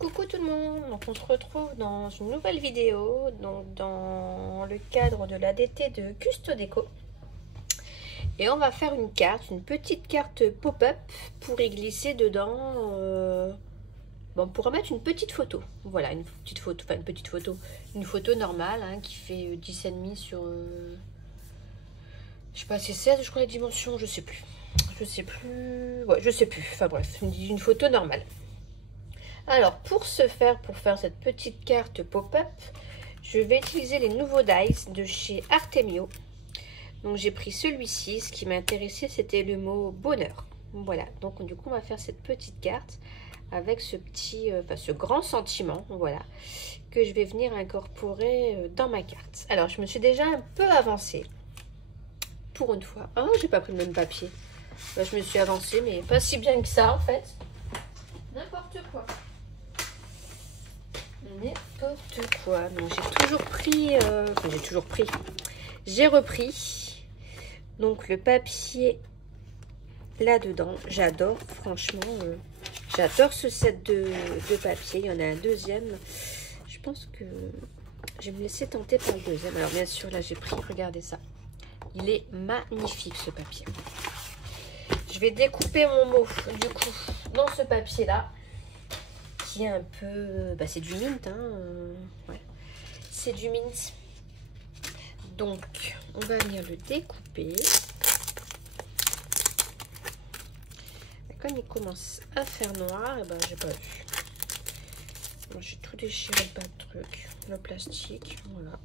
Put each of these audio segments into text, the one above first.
Coucou tout le monde, donc on se retrouve dans une nouvelle vidéo, donc dans le cadre de l'ADT de Custodeco. Et on va faire une carte, une petite carte pop-up pour y glisser dedans, bon, pour mettre une petite photo. Voilà, une petite photo, enfin une photo normale hein, qui fait 10,5 sur, je sais pas, c'est 16 je crois les dimensions, je sais plus, ouais je sais plus, enfin bref, une photo normale. Alors pour faire cette petite carte pop-up, je vais utiliser les nouveaux dice de chez Artemio. Donc j'ai pris celui-ci, ce qui m'intéressait c'était le mot bonheur. Voilà, donc du coup on va faire cette petite carte avec ce petit, ce grand sentiment, voilà, que je vais venir incorporer dans ma carte. Alors je me suis déjà un peu avancée, pour une fois. Oh, j'ai pas pris le même papier. Je me suis avancée, mais pas si bien que ça en fait. N'importe quoi. N'importe quoi. Donc j'ai repris donc le papier là-dedans. J'adore, franchement, j'adore ce set de papier. Il y en a un deuxième. Je pense que je vais me laisser tenter par le deuxième. Alors bien sûr, là j'ai pris, regardez ça. Il est magnifique ce papier. Je vais découper mon mot du coup dans ce papier là. Qui est un peu, c'est du mint, hein, ouais. C'est du mint. Donc, on va venir le découper. Quand il commence à faire noir, et j'ai pas vu. J'ai tout déchiré le truc, le plastique, voilà.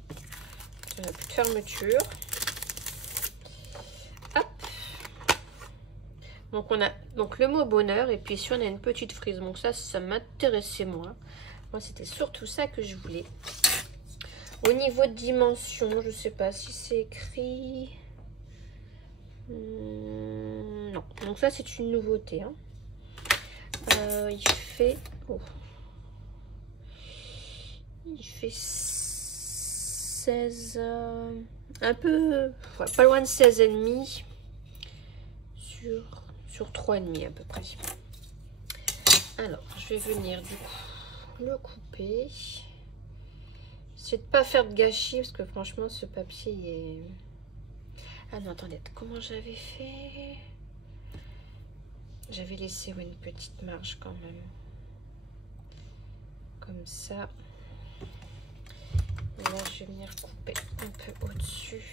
Il n'y a plus de fermeture. Hop. Donc on a le mot bonheur et puis ici on a une petite frise. Donc ça m'intéressait moi. Moi c'était surtout ça que je voulais. Au niveau de dimension, je sais pas si c'est écrit. Non. Donc ça c'est une nouveauté. Hein. Il fait 16, un peu, ouais, pas loin de 16,5 sur 3,5 à peu près. Alors, je vais venir du coup le couper. J'essaie de pas faire de gâchis parce que franchement, ce papier il est... Ah non, attendez, comment j'avais fait? J'avais laissé une petite marge quand même. Comme ça. Et là, je vais venir couper un peu au-dessus.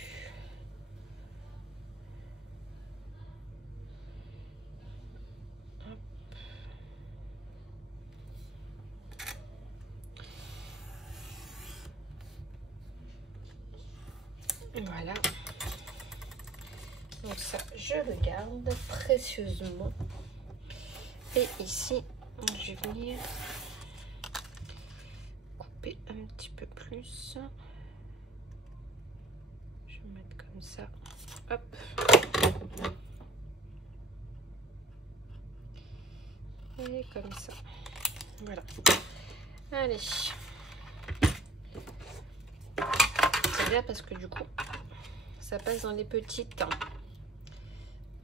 Voilà. Donc ça, je le garde précieusement. Et ici, je vais venir couper un petit peu plus. Je vais mettre comme ça. Hop. Et comme ça. Voilà. Allez. C'est bien parce que du coup, ça passe dans les petits temps.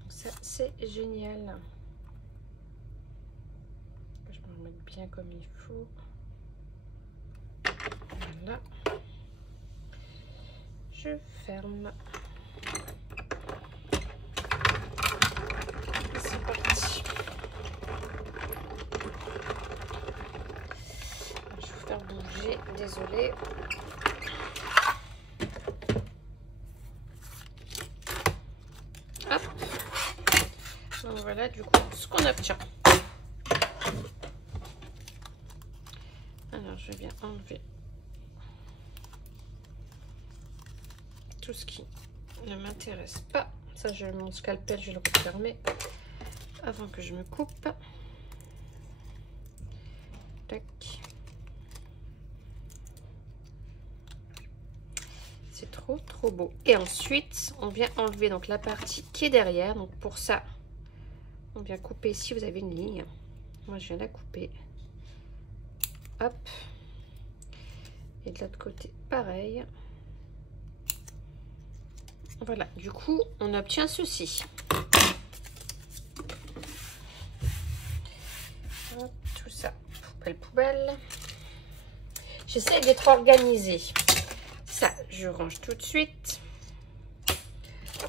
Ça, c'est génial. Je vais me remettre bien comme il faut. Voilà. Je ferme. C'est parti. Je vais vous faire bouger, désolée. Hop. Donc voilà du coup ce qu'on obtient. Alors je viens enlever tout ce qui ne m'intéresse pas. Ça, mon scalpel, je vais le refermer avant que je me coupe. Tac. C'est trop beau. Et ensuite, on vient enlever donc la partie qui est derrière. Donc pour ça, on vient couper ici. Vous avez une ligne. Moi, je viens la couper. Hop. Et de l'autre côté, pareil. Voilà. Du coup, on obtient ceci. Hop, tout ça Poubelle. J'essaie d'être organisée. Ça, je range tout de suite.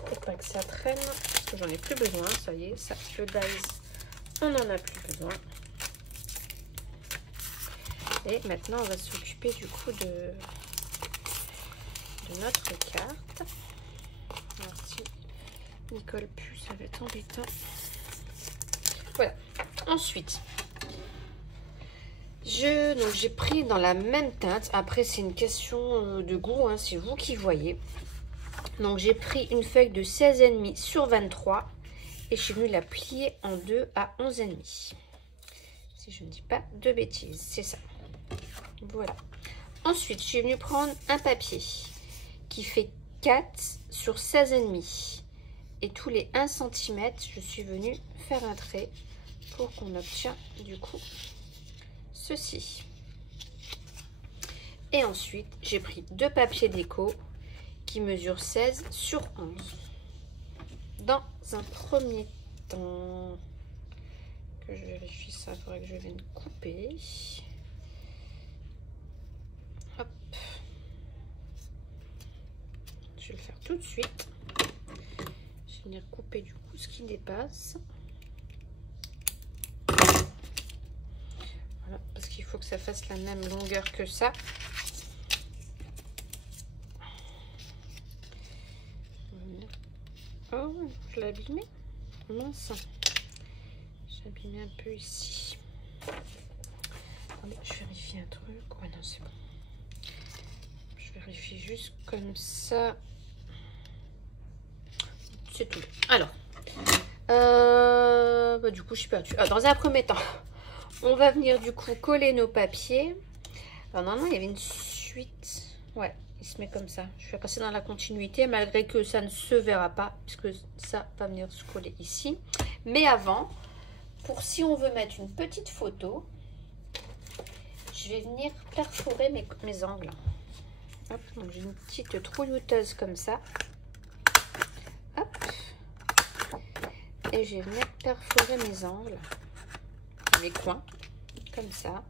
Pour pas que ça traîne. Parce que j'en ai plus besoin. Ça y est, ça, le dies, on n'en a plus besoin. Et maintenant, on va s'occuper du coup de notre carte. Alors, si il ne colle plus, ça va être embêtant. Voilà. Ensuite, j'ai pris dans la même teinte. Après, c'est une question de goût, hein, c'est vous qui voyez. Donc, j'ai pris une feuille de 16,5 sur 23 et je suis venue la plier en deux à 11,5. Si je ne dis pas de bêtises, c'est ça. Voilà. Ensuite, je suis venue prendre un papier qui fait 4 sur 16,5. Et tous les 1 cm, je suis venue faire un trait pour qu'on obtient du coup ceci. Et ensuite, j'ai pris 2 papiers déco qui mesurent 16 sur 11. Dans un premier temps, que je vérifie ça, il faudrait que je vienne couper. Hop. Je vais le faire tout de suite. Je vais venir couper du coup ce qui dépasse. Voilà, parce qu'il faut que ça fasse la même longueur que ça. Oh, je l'ai abîmé. Mince. J'ai abîmé un peu ici. Attendez, je vérifie un truc. Ouais, non, c'est bon. Je vérifie juste comme ça. C'est tout. Alors, du coup, je suis perdue. Dans un premier temps, on va venir du coup coller nos papiers. Alors, normalement, il y avait une suite. Ouais, il se met comme ça. Je vais passer dans la continuité, malgré que ça ne se verra pas, puisque ça va venir se coller ici. Mais avant, pour si on veut mettre une petite photo, je vais venir perforer mes angles. Hop, donc j'ai une petite trouillouteuse comme ça. Hop. Et je vais venir perforer mes angles, mes coins, comme ça.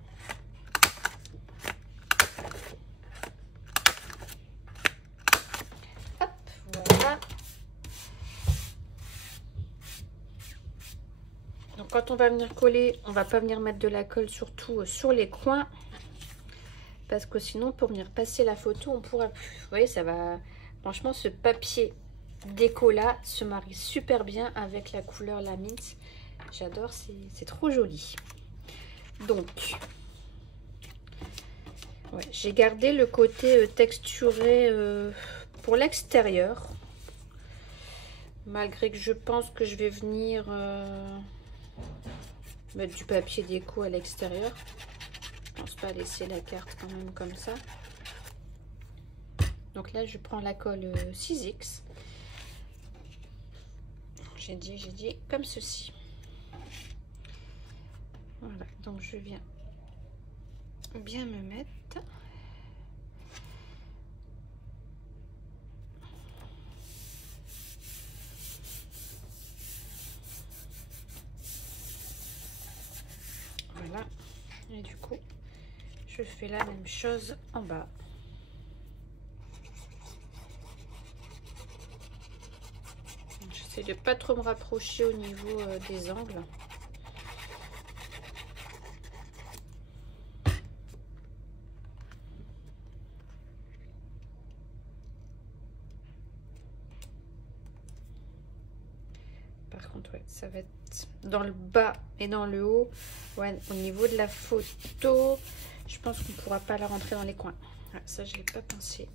Hop, voilà. Donc quand on va venir coller, on va pas venir mettre de la colle surtout sur les coins. Parce que sinon, pour venir passer la photo, on pourra plus. Vous voyez, ça va... Franchement, ce papier déco là se marie super bien avec la couleur la mint. J'adore, c'est trop joli. Donc, ouais, j'ai gardé le côté texturé pour l'extérieur. Malgré que je pense que je vais venir mettre du papier déco à l'extérieur. Je pense pas laisser la carte quand même comme ça. Donc là, je prends la colle 6X. J'ai dit comme ceci. Voilà, donc je viens bien me mettre. Voilà, et du coup, je fais la même chose en bas. J'essaie de pas trop me rapprocher au niveau des angles. Par contre, ouais, ça va être dans le bas et dans le haut. Ouais, au niveau de la photo, je pense qu'on ne pourra pas la rentrer dans les coins. Ah, ça, je l'ai pas pensé.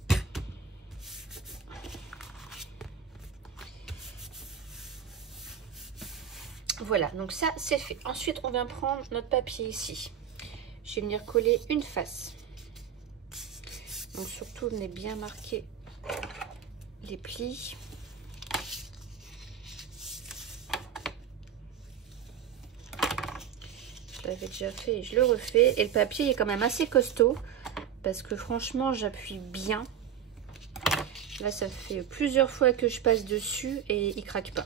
Voilà, donc ça c'est fait. Ensuite, on vient prendre notre papier ici. Je vais venir coller une face. Donc surtout, venez bien marquer les plis. Je l'avais déjà fait et je le refais. Et le papier est quand même assez costaud parce que franchement, j'appuie bien. Là, ça fait plusieurs fois que je passe dessus et il craque pas.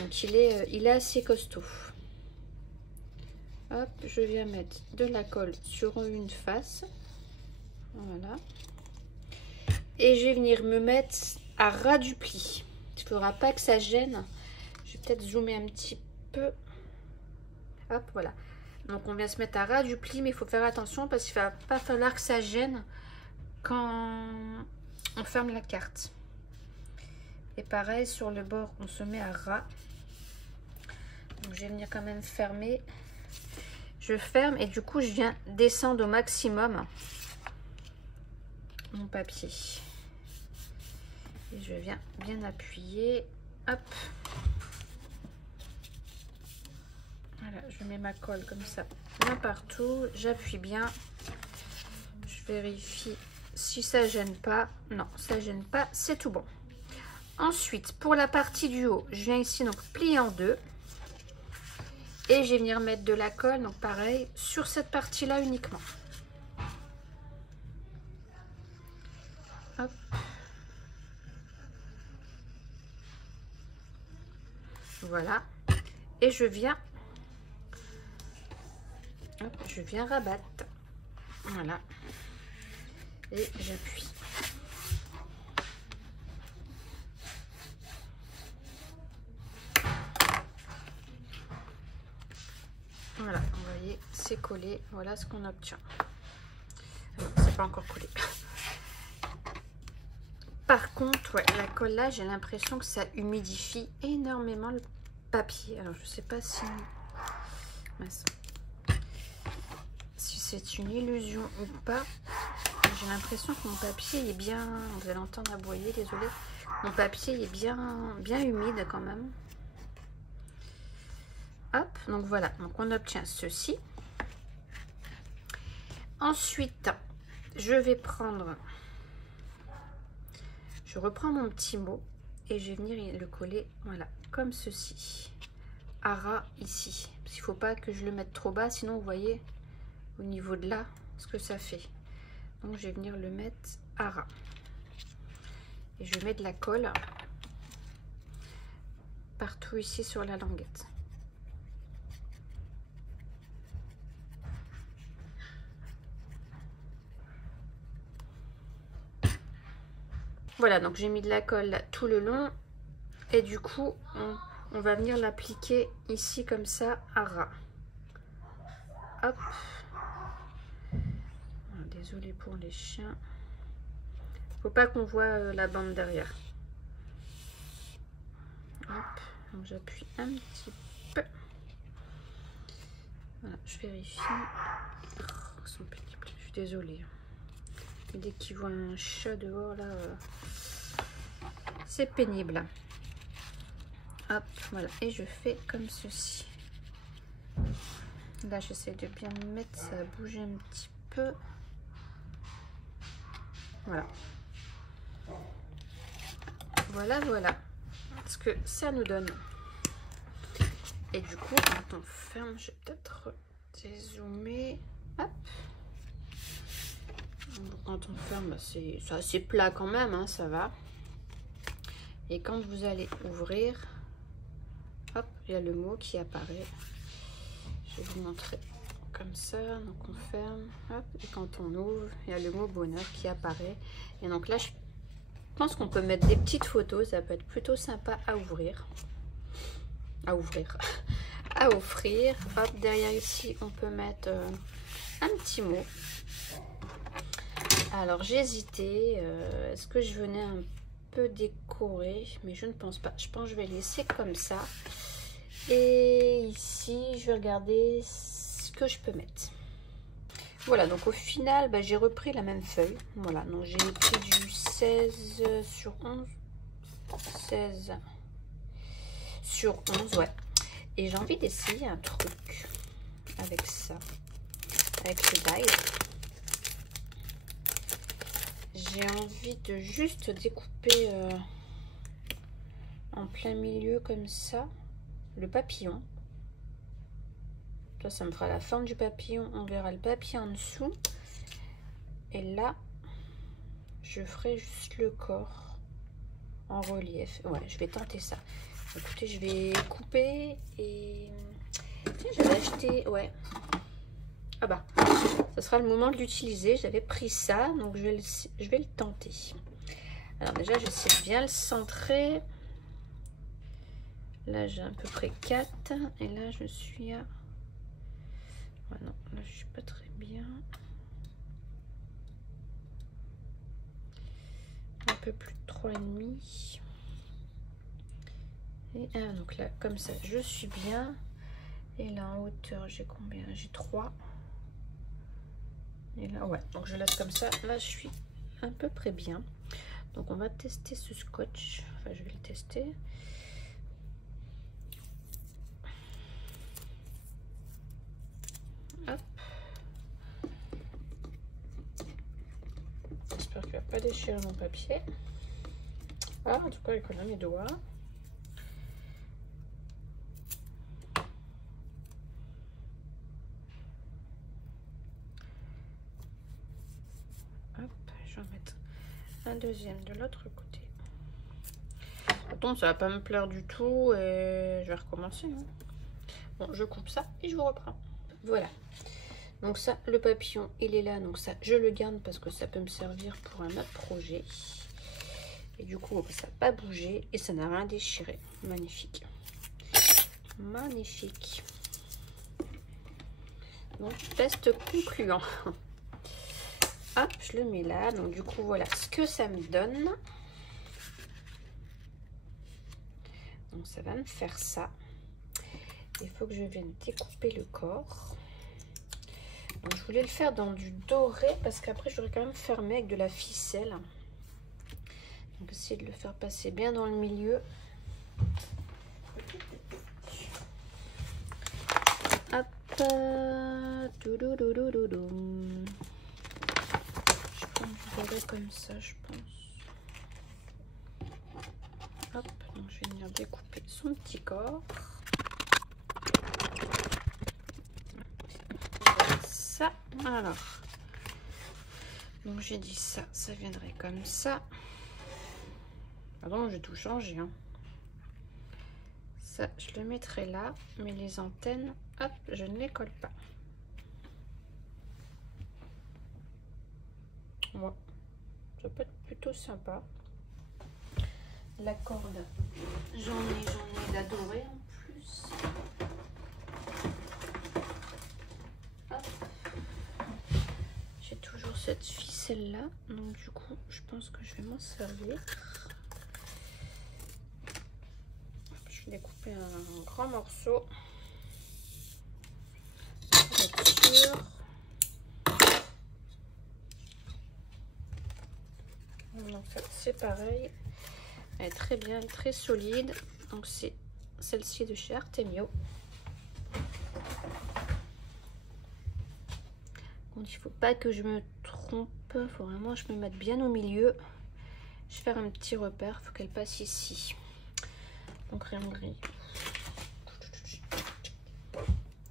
Donc il est assez costaud. Hop, je viens mettre de la colle sur une face. Voilà. Et je vais venir me mettre à ras du pli. Il ne faudra pas que ça gêne. Je vais peut-être zoomer un petit peu. Hop, voilà. Donc on vient se mettre à ras du pli, mais il faut faire attention parce qu'il ne va pas falloir que ça gêne quand on ferme la carte. Et pareil, sur le bord, on se met à ras. Donc je vais venir quand même fermer. Je ferme et du coup, je viens descendre au maximum mon papier. Et je viens bien appuyer. Hop. Voilà, je mets ma colle comme ça, bien partout. J'appuie bien. Je vérifie si ça gêne pas. Non, ça gêne pas, c'est tout bon. Ensuite, pour la partie du haut, je viens ici donc plier en deux. Et je vais venir mettre de la colle, donc pareil, sur cette partie-là uniquement. Hop. Voilà. Et je viens rabattre. Voilà. Et j'appuie. Voilà, vous voyez, c'est collé. Voilà ce qu'on obtient. C'est pas encore collé. Par contre, ouais, la colle là, j'ai l'impression que ça humidifie énormément le papier. Alors, je sais pas si c'est une illusion ou pas. J'ai l'impression que mon papier est bien... Vous allez entendre aboyer, désolé. Mon papier est bien humide quand même. Hop, donc voilà. Donc on obtient ceci. Ensuite, je vais prendre... Je reprends mon petit mot et je vais venir le coller, voilà, comme ceci. À ras ici. Parce qu'il ne faut pas que je le mette trop bas, sinon vous voyez au niveau de là ce que ça fait. Donc je vais venir le mettre à ras. Et je mets de la colle partout ici sur la languette. Voilà, donc j'ai mis de la colle là, tout le long. Et du coup, on va venir l'appliquer ici comme ça à ras. Hop. Désolée pour les chiens. Faut pas qu'on voit la bande derrière. Hop. Donc j'appuie un petit peu. Voilà, je vérifie. Oh, ils sont pénibles. Je suis désolée. Et dès qu'ils voient un chat dehors là, c'est pénible. Hop, voilà. Et je fais comme ceci. Là, j'essaie de bien me mettre, ça a bougé un petit peu. Voilà. Voilà, voilà. Ce que ça nous donne. Et du coup, quand on ferme, je vais peut-être dézoomer. Hop. Quand on ferme, c'est assez plat quand même, hein, ça va. Et quand vous allez ouvrir, hop, il y a le mot qui apparaît. Je vais vous montrer comme ça. Donc on ferme, hop, et quand on ouvre, il y a le mot bonheur qui apparaît. Et donc là, je pense qu'on peut mettre des petites photos, ça peut être plutôt sympa à ouvrir. À offrir. Hop, derrière ici, on peut mettre un petit mot. Alors j'ai hésité, est-ce que je venais un peu décorer, mais je ne pense pas. Je pense que je vais laisser comme ça. Et ici, je vais regarder ce que je peux mettre. Voilà, donc au final, bah, j'ai repris la même feuille. Voilà, donc j'ai pris du 16 sur 11. 16 sur 11, ouais. Et j'ai envie d'essayer un truc avec ça, avec le die. J'ai envie de juste découper en plein milieu comme ça le papillon. Ça me fera la forme du papillon. On verra le papier en dessous. Et là, je ferai juste le corps en relief. Ouais, je vais tenter ça. Écoutez, je vais couper et Tiens, j'avais acheté, ouais. Ah bah, ça sera le moment de l'utiliser. J'avais pris ça, donc je vais le tenter. Alors déjà, j'essaie de bien le centrer. Là, j'ai à peu près 4. Et là, je suis à... Ah non, là, je suis pas très bien. Un peu plus de 3,5. Et donc là, comme ça, je suis bien. Et là, en hauteur, j'ai combien? J'ai 3. Et là, ouais, donc je laisse comme ça. Là, je suis à peu près bien. Donc, on va tester ce scotch. Enfin, je vais le tester. Hop. J'espère qu'il ne va pas déchirer mon papier. Ah, en tout cas, il colle à mes doigts. Hop, je vais en mettre un deuxième de l'autre côté. Attends, ça va pas me plaire du tout et je vais recommencer. Hein. Bon, je coupe ça et je vous reprends. Voilà. Donc ça, le papillon, il est là. Donc ça, je le garde parce que ça peut me servir pour un autre projet. Et du coup, ça n'a pas bougé et ça n'a rien déchiré. Magnifique. Magnifique. Donc, test concluant. Hop, je le mets là. Donc du coup, voilà ce que ça me donne. Donc ça va me faire ça. Il faut que je vienne découper le corps. Donc, je voulais le faire dans du doré parce qu'après j'aurais quand même fermé avec de la ficelle. Donc essayer de le faire passer bien dans le milieu. Hop. Je prends du doré comme ça, je pense. Hop, donc je vais venir découper son petit corps. Ça, alors. Donc j'ai dit ça, ça viendrait comme ça. Pardon, j'ai tout changé. Hein. Ça, je le mettrai là, mais les antennes, hop, je ne les colle pas. Ouais, ça peut être plutôt sympa. La corde, j'en ai d'adoré en plus. Hop. J'ai toujours cette ficelle là, donc du coup, je pense que je vais m'en servir. Je vais découper un grand morceau. Pour être sûr. Donc c'est pareil. Elle est très bien, elle est très solide. Donc c'est celle-ci de chez Artemio. Donc il faut pas que je me trompe. Il faut vraiment que je me mette bien au milieu. Je vais faire un petit repère. Il faut qu'elle passe ici. Donc rayon gris.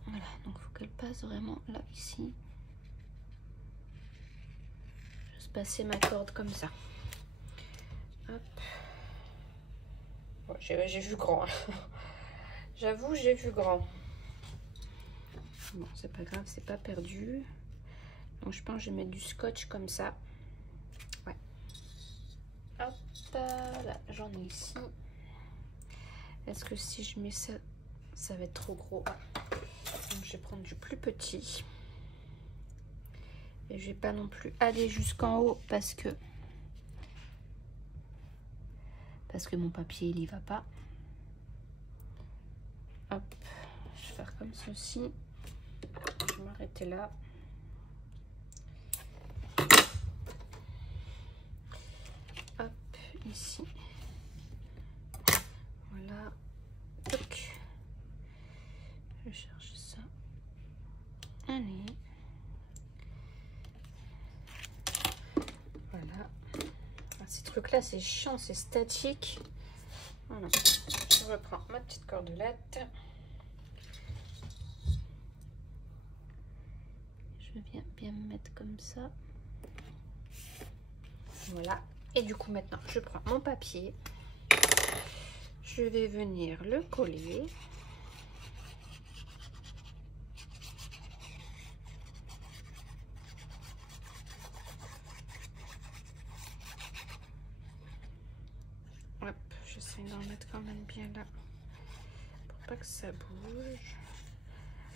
Voilà, donc il faut qu'elle passe vraiment là, ici. Je vais passer ma corde comme ça. Hop. Bon, j'ai vu grand. J'avoue, j'ai vu grand. Bon, c'est pas grave, c'est pas perdu. Donc je pense que je vais mettre du scotch comme ça. Ouais. Hop, là, j'en ai ici. Est-ce que si je mets ça, ça va être trop gros? Donc je vais prendre du plus petit. Et je vais pas non plus aller jusqu'en haut parce que mon papier il y va pas. Hop, je vais faire comme ceci. Je vais m'arrêter là. Hop, ici. Voilà. Toc. Je cherche ça. Allez. Voilà. Ces trucs là c'est chiant, c'est statique. Voilà. Je reprends ma petite cordelette. Je viens bien me mettre comme ça. Voilà. Et du coup maintenant je prends mon papier. Je vais venir le coller. J'essaie d'en mettre quand même bien là. Pour pas que ça bouge.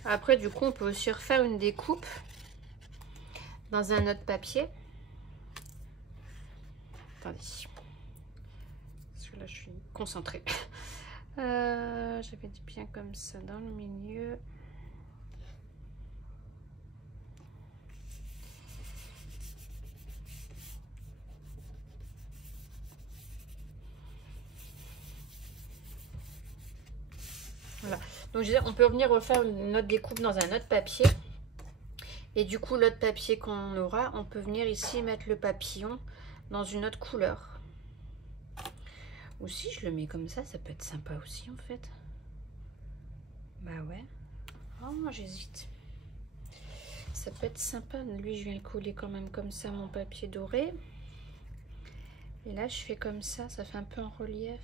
Après, du coup, on peut aussi refaire une découpe dans un autre papier. Attendez. Parce que là, je suis concentrée. J'avais dit bien comme ça dans le milieu. Voilà. Donc, je disais, on peut venir refaire une autre découpe dans un autre papier. Et du coup, l'autre papier qu'on aura, on peut venir ici mettre le papillon dans une autre couleur. Ou si je le mets comme ça peut être sympa aussi en fait. Bah ouais. Oh, moi j'hésite. Ça peut être sympa. Lui, je viens le coller quand même comme ça, mon papier doré. Et là, je fais comme ça fait un peu en relief.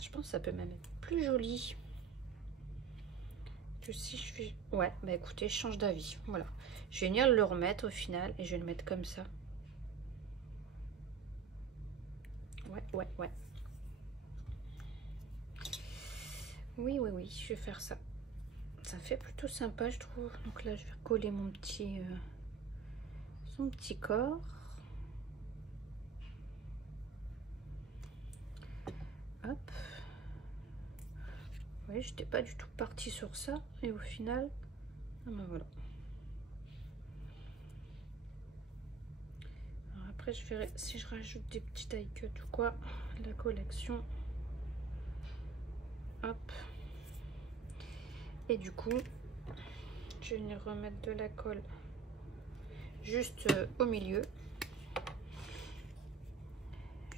Je pense que ça peut même être plus joli. Que si je fais... Ouais, bah écoutez, je change d'avis. Voilà. Je vais venir le remettre au final et je vais le mettre comme ça. Ouais. Oui, je vais faire ça. Ça fait plutôt sympa, je trouve. Donc là, je vais coller mon petit... son petit corps. Hop. Oui, j'étais pas du tout partie sur ça. Et au final, ah ben voilà. Alors après, je verrai si je rajoute des petits die cut ou quoi. La collection. Hop. Et du coup, je vais venir remettre de la colle juste au milieu.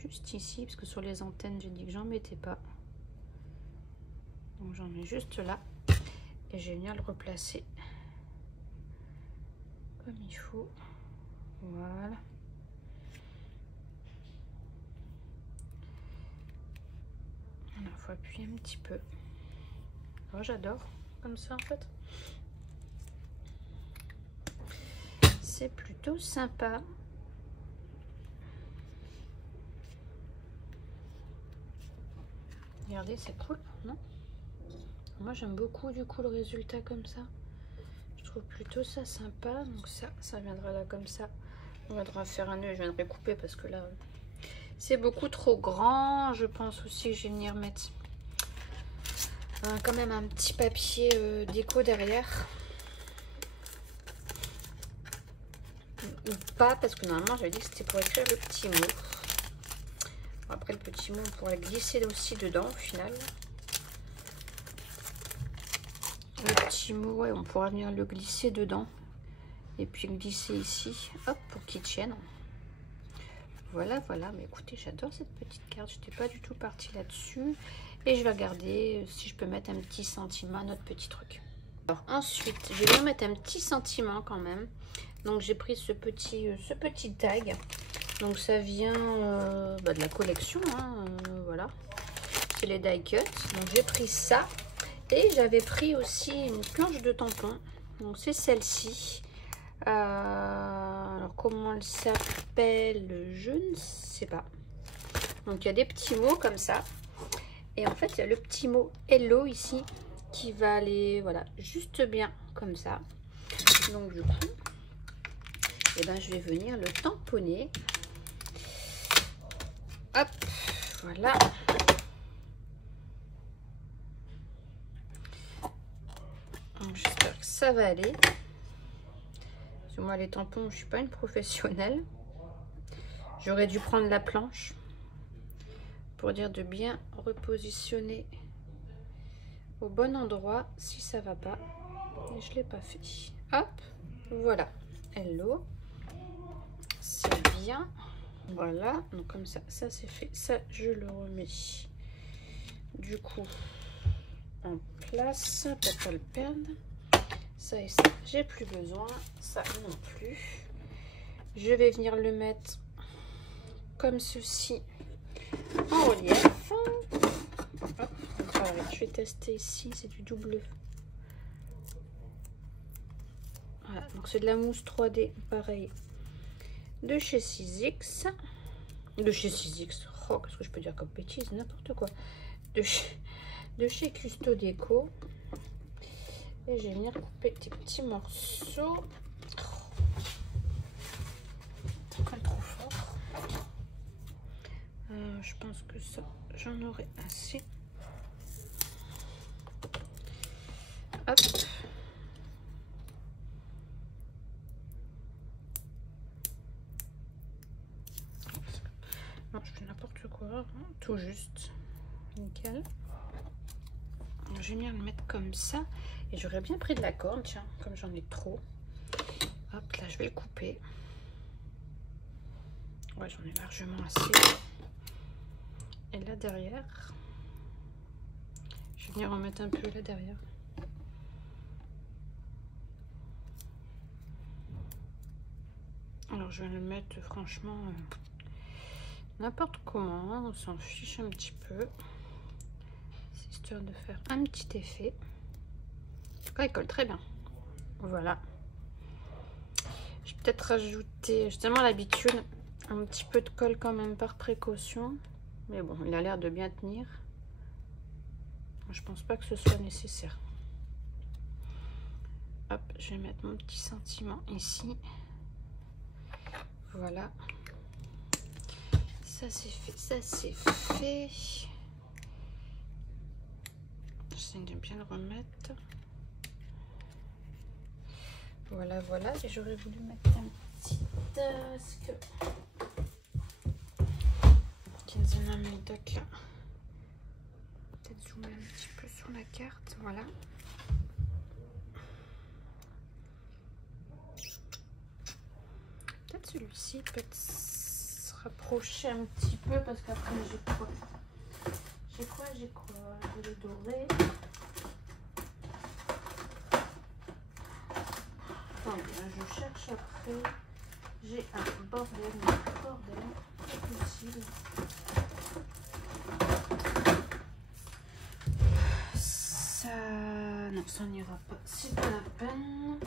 Juste ici, parce que sur les antennes, j'ai dit que j'en mettais pas. Donc j'en mets juste là. Et je vais venir le replacer comme il faut. Voilà. Il faut appuyer un petit peu. Oh, j'adore comme ça en fait. C'est plutôt sympa. Regardez, c'est cool, non? Moi j'aime beaucoup du coup le résultat comme ça. Je trouve plutôt ça sympa. Donc ça viendra là comme ça. On viendra faire un nœud. Je viendrai couper parce que là c'est beaucoup trop grand. Je pense aussi que je vais venir mettre quand même un petit papier déco derrière. Ou pas, parce que normalement j'avais dit que c'était pour écrire le petit mot. Après le petit mot, on pourrait glisser aussi dedans au final. Le petit mot, ouais, on pourra venir le glisser dedans. Et puis glisser ici, hop, pour qu'il tienne. Voilà. Mais écoutez, j'adore cette petite carte. Je n'étais pas du tout partie là-dessus. Et je vais regarder si je peux mettre un petit sentiment, notre petit truc. Alors ensuite, je vais venir mettre un petit sentiment quand même. Donc j'ai pris ce petit tag. Donc ça vient de la collection, hein, voilà. C'est les die cut. Donc j'ai pris ça. Et j'avais pris aussi une planche de tampon. Donc c'est celle-ci. Alors comment elle s'appelle? Je ne sais pas. Donc il y a des petits mots comme ça. Et en fait il y a le petit mot hello ici qui va aller, voilà, juste bien comme ça. Donc du coup, et ben je vais venir le tamponner. Hop, voilà. J'espère que ça va aller. Parce que moi les tampons, je suis pas une professionnelle. J'aurais dû prendre la planche pour dire de bien repositionner au bon endroit si ça va pas. Et je l'ai pas fait. Hop, voilà. Hello. C'est bien. Voilà. Donc comme ça, ça c'est fait. Ça, je le remets du coup en place pour pas le perdre. Ça et ça, j'ai plus besoin. Ça non plus. Je vais venir le mettre comme ceci en relief. Hop, je vais tester ici, c'est du double. Voilà, donc c'est de la mousse 3D, pareil, de chez 6X. De chez 6X, Oh, qu'est-ce que je peux dire comme bêtise? N'importe quoi. De chez Custo Déco. Et je vais venir couper des petits morceaux. Ça colle trop fort. Je pense que ça, j'en aurai assez. Hop. Non, je fais n'importe quoi, hein, tout juste. Nickel. Je vais bien le mettre comme ça. Et j'aurais bien pris de la corde, tiens, comme j'en ai trop. Hop, là, je vais le couper. Ouais, j'en ai largement assez. Et là, derrière, je vais venir en mettre un peu là derrière. Alors, je vais le mettre, franchement, n'importe comment. On s'en fiche un petit peu. C'est histoire de faire un petit effet. En tout cas, il colle très bien. Voilà. Je vais peut-être rajouter, j'ai tellement l'habitude, un petit peu de colle quand même par précaution. Mais bon, il a l'air de bien tenir. Je pense pas que ce soit nécessaire. Hop, je vais mettre mon petit sentiment ici. Voilà. Ça c'est fait, ça c'est fait. J'essaie de bien le remettre. Voilà, voilà. Et j'aurais voulu mettre un petit tasque. Kinzana Meldoc là. Peut-être zoomer un petit peu sur la carte. Voilà. Peut-être celui-ci peut se rapprocher un petit peu parce qu'après j'ai quoi? J'ai quoi? J'ai le doré. Attendez, je cherche après. J'ai un bordel, c'est possible. Ça, non, ça n'ira pas. C'est pas la peine.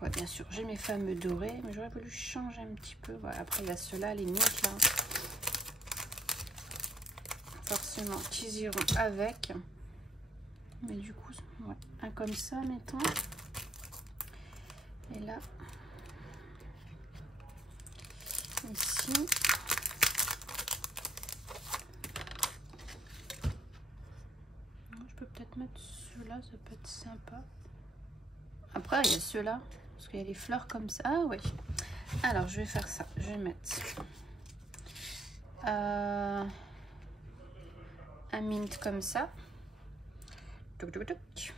Ouais, bien sûr, j'ai mes fameux dorés, mais j'aurais voulu changer un petit peu. Voilà, après il y a ceux-là, les limite là. Forcément, qu'ils iront avec. Mais du coup, ouais, un comme ça, mettons. Et là, ici. Je peux peut-être mettre ceux-là, ça peut être sympa. Après, il y a ceux-là, parce qu'il y a les fleurs comme ça. Ah oui. Alors, je vais faire ça. Je vais mettre un mint comme ça. Touc, touc, touc.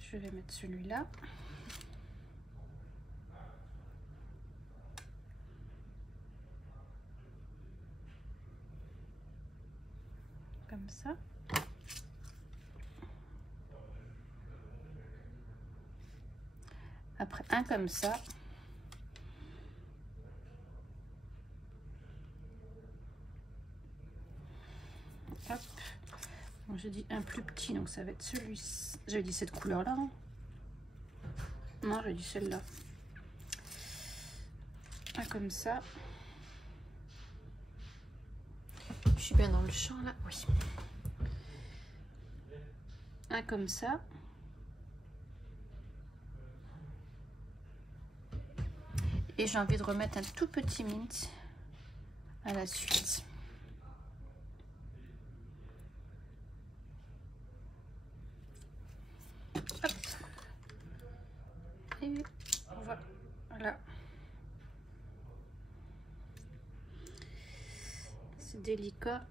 Je vais mettre celui-là. Comme ça. Après, un comme ça. Hop. Bon, j'ai dit un plus petit, donc ça va être celui-ci. J'avais dit cette couleur-là. Hein. Non, j'ai dit celle-là. Un comme ça. Je suis bien dans le champ là, oui. Un comme ça. Et j'ai envie de remettre un tout petit mint à la suite. Hop. Et voilà. C'est délicat.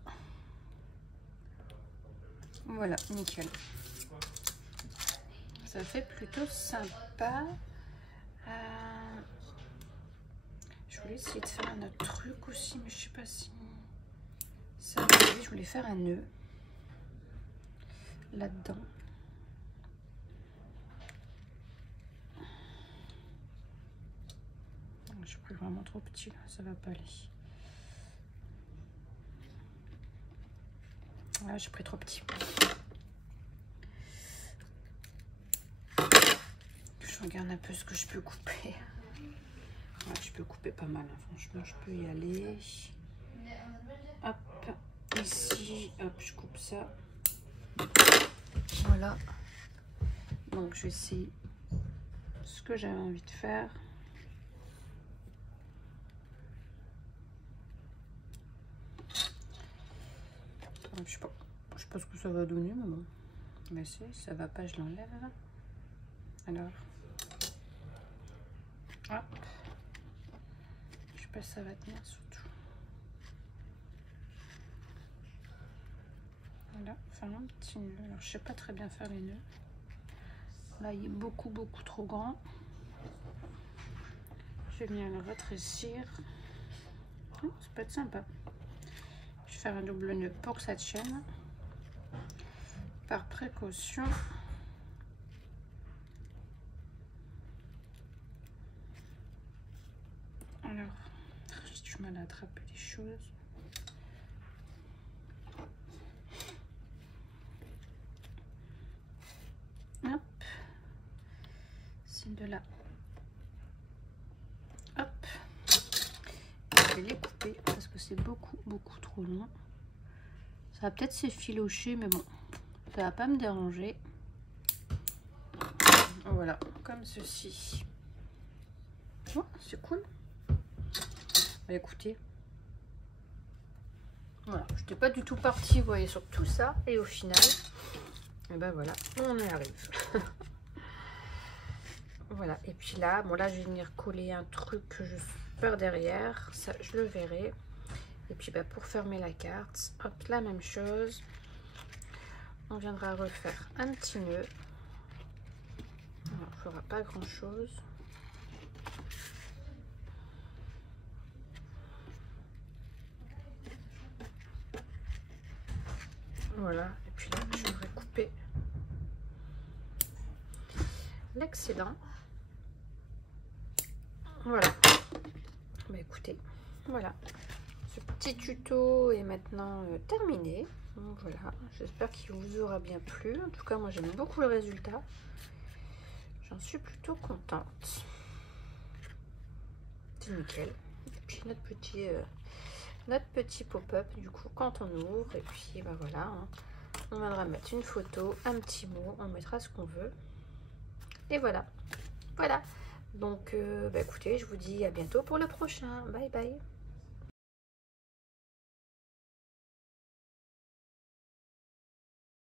Voilà, nickel. Ça fait plutôt sympa. Je voulais essayer de faire un autre truc aussi, mais je sais pas si ça va aller. Je voulais faire un nœud là-dedans. Je suis pris vraiment trop petit là, ça va pas aller. Voilà, j'ai pris trop petit. Je regarde un peu ce que je peux couper. Ouais, je peux couper pas mal, hein. Franchement, je peux y aller. Hop, ici, hop, je coupe ça. Voilà. Donc, je vais essayer ce que j'avais envie de faire. Je sais pas ce que ça va donner, mais bon. Mais si ça va pas, je l'enlève. Alors, hop. Je sais pas si ça va tenir surtout. Voilà, faire un petit nœud. Alors, je sais pas très bien faire les nœuds. Là, il est beaucoup trop grand. Je vais venir le rétrécir. Ça peut être sympa. Je vais faire un double nœud pour que ça tienne. Par précaution. Alors, j'ai du mal à attraper les choses. Hop. C'est de là. Hop. Je vais les couper parce que c'est beaucoup trop long. Ça va peut-être s'effilocher, mais bon, ça va pas me déranger. Voilà, comme ceci. Oh, c'est cool. Bah, écoutez, voilà, je n'étais pas du tout partie, vous voyez, sur tout ça, et au final, et ben voilà, on y arrive. Voilà, et puis là, bon là, je vais venir coller un truc que je perds derrière, ça, je le verrai. Et puis bah, pour fermer la carte, hop, la même chose. On viendra refaire un petit nœud. Il ne fera pas grand chose. Voilà, et puis là, je devrais couper l'excédent. Voilà. Bah écoutez, voilà. Ce petit tuto est maintenant terminé. Donc voilà, j'espère qu'il vous aura bien plu. En tout cas, moi j'aime beaucoup le résultat. J'en suis plutôt contente. C'est nickel. Et puis notre petit pop-up du coup quand on ouvre. Et puis bah voilà, hein, on viendra mettre une photo, un petit mot, on mettra ce qu'on veut. Et voilà. Voilà. Donc bah écoutez, je vous dis à bientôt pour le prochain. Bye bye.